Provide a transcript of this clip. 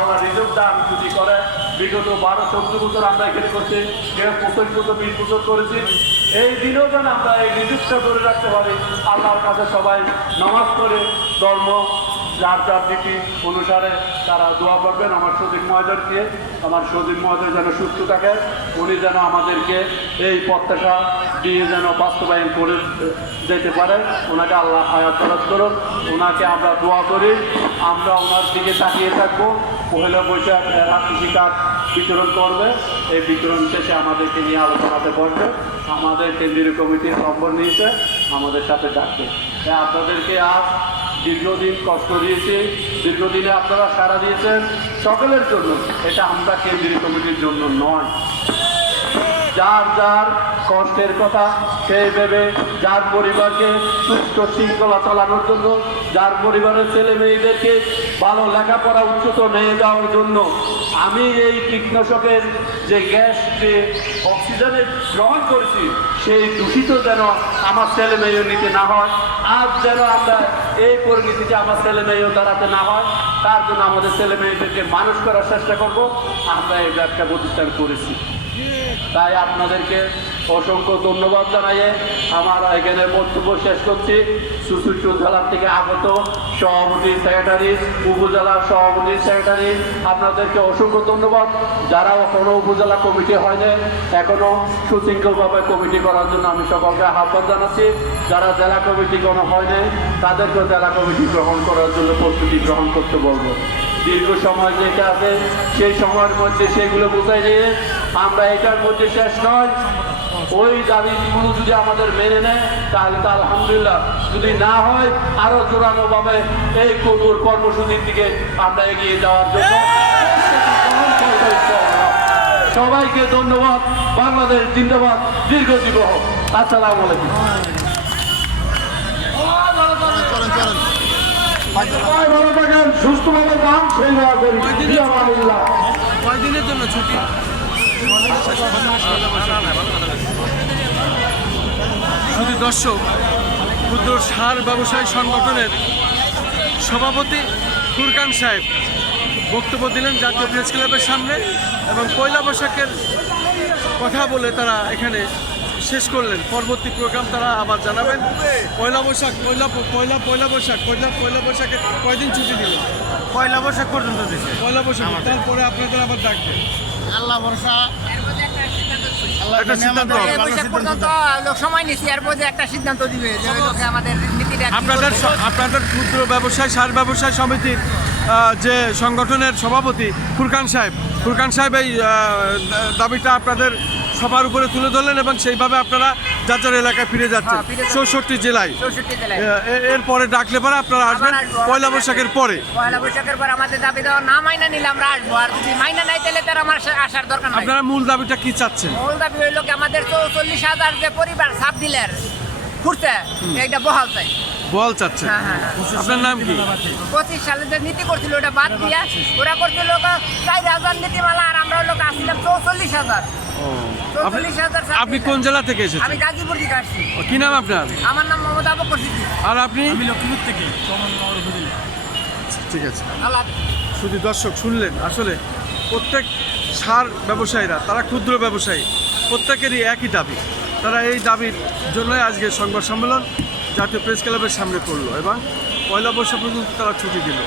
আল্লাহ রিজব দান ছুটি করে। বিগত 12-14 বছর আমরা এখানে করছি, 25 বছর 20 বছর করেছি। এই দিনেও যেন আমরা এই রিজবটা ধরে রাখতে পারি। আল্লাহর কাছে সবাই নামাজ পড়ে ধর্ম যার যার নীতি অনুসারে তারা দোয়া করবেন আমার সজীব মহাজনকে। আমার সজীব মহাজন যেন সুস্থ থাকে, উনি যেন আমাদেরকে এই প্রত্যাশা দিয়ে যেন বাস্তবায়ন করে যেতে পারে। ওনাকে আল্লাহ হায়াত দরাজ করুন, ওনাকে আমরা দোয়া করি। আমরা ওনার দিকে তাকিয়ে থাকবো। পহেলা বৈশাখ কৃষি কার্ড বিতরণ করবে, এই বিতরণ শেষে আমাদেরকে নিয়ে আলোচনাতে বসবে। আমাদের কেন্দ্রীয় কমিটির নম্বর নিয়েছে, আমাদের সাথে ডাকবে। তাই আপনাদেরকে আজ দীর্ঘদিন কষ্ট দিয়েছি, দীর্ঘদিনে আপনারা সাড়া দিয়েছেন সকলের জন্য। এটা আমরা কেন্দ্রীয় কমিটির জন্য নয়, যার যার কষ্টের কথা সেই ভেবে যার পরিবারকে সুস্থ শৃঙ্খলা চালানোর জন্য, যার পরিবারের ছেলে মেয়েদেরকে ভালো লেখাপড়া উচ্চতর নিয়ে যাওয়ার জন্য আমি এই কীটনাশকের যে গ্যাস যে অক্সিজেনের গ্রহণ করেছি সেই দূষিত যেন আমার ছেলে মেয়েও নিতে না হয়। আজ যেন আমরা এই পরিণতিতে আমার ছেলে মেয়েও দাঁড়াতে না হয়, তার জন্য আমাদের ছেলে মেয়েদেরকে মানুষ করার চেষ্টা করব। আমরা এই ব্যবসা প্রতিষ্ঠান করেছি। তাই আপনাদেরকে অসংখ্য ধন্যবাদ জানাইয়ে আমার এখানে বক্তব্য শেষ করছি। সুসুচুর জেলার থেকে আগত সভাপতি সেক্রেটারি, উপজেলার সভাপতি সেক্রেটারি, আপনাদেরকে অসংখ্য ধন্যবাদ। যারা এখনও উপজেলা কমিটি হয়নি, এখনও সুশৃঙ্খলভাবে কমিটি করার জন্য আমি সকলকে আহ্বান জানাচ্ছি। যারা জেলা কমিটি কোনো হয়নি তাদেরকেও জেলা কমিটি গ্রহণ করার জন্য প্রস্তুতি গ্রহণ করতে বলবো। দীর্ঘ সময় যেটা আছে সেই সময়ের মধ্যে সেগুলো বুঝাই দিয়ে আমরা এটার মধ্যে শেষ নয়। ওই দাবিগুলো যদি আমাদের মেনে নেয় তাহলে তো আলহামদুলিল্লাহ, যদি না হয় আরো জোরালোভাবে এই কঠোর কর্মসূচির দিকে আমরা এগিয়ে যাওয়ার জন্য সবাইকে ধন্যবাদ। বাংলাদেশ জিন্দাবাদ, দীর্ঘজীব হোক। আসসালামু আলাইকুম। সবাই ভালো থাকেন, সুস্থভাবে যান, সেই দোয়া করি। কয়দিনের জন্য ছুটি? শুধু দর্শক, ক্ষুদ্র সার ব্যবসায়ী সংগঠনের সভাপতি ফুরকান সাহেব বক্তব্য দিলেন জাতীয় প্রেস ক্লাবের সামনে এবং পয়লা বৈশাখের কথা বলে তারা এখানে শেষ করলেন। পরবর্তী প্রোগ্রাম তারা আবার জানাবেন। পয়লা বৈশাখ পয়লা বৈশাখে কয়দিন ছুটি দিলেন? পয়লা বৈশাখ পর্যন্ত দিচ্ছে। পয়লা বৈশাখ, তারপরে আপনাদের আবার ডাকবেন। আল্লাহ ভরসা, একটা সিদ্ধান্ত হবে। সময় নিচ্ছি, এর মধ্যে একটা সিদ্ধান্ত দিবে যে আমাদের নীতিটা। আপনাদের ক্ষুদ্র ব্যবসায় সার ব্যবসায় সমিতির যে সংগঠনের সভাপতি ফুরকান সাহেব এই দাবিটা আপনাদের সবার উপরে তুলে ধরলেন এবং সেইভাবে আপনারা যার যার এলাকায় ফিরে যাচ্ছেন 64 জেলায়। এরপরে ডাকলে পরে আপনারা আসবেন পয়লা বৈশাখের পরে। পয়লা বৈশাখের পর আমাদের দাবি দেওয়া না মাইনা নিলে আমরা আসবো, আর যদি মাইনা নাই তাহলে তার আমার আসার দরকার নাই। আপনারা মূল দাবিটা কি চাচ্ছেন? মূল দাবি হইল কি আমাদের 44,000 যে পরিবার সাব ডিলার ঘুরছে এইটা বহাল চাই। বল চাচ্ছেন? আপনার নাম কি? 25 সালে যে নীতি করছিল ওটা বাদ দিয়া ওরা করছিল 4,000 নীতিমালা, আর আমরা লোক আসছিলাম 44,000। আপনি কোন জেলা থেকে এসেছেন? আমি গাজীপুর থেকে আসছি। কি নাম আপনার? আমার নাম মোহাম্মদ আবকর সিদ্দিক। আর আপনি? আমি লক্ষ্মীপুর থেকে। ঠিক আছে। আল্লাহ। শুধু দর্শক শুনলেন, আসলে প্রত্যেক সার ব্যবসায়ীরা, তারা ক্ষুদ্র ব্যবসায়ী, প্রত্যেকেরই একই দাবি। তারা এই দাবির জন্যই আজকে সংবাদ সম্মেলন জাতীয় প্রেস ক্লাবের সামনে করলো এবং পয়লা বৈশাখ পর্যন্ত তারা ছুটি দিল।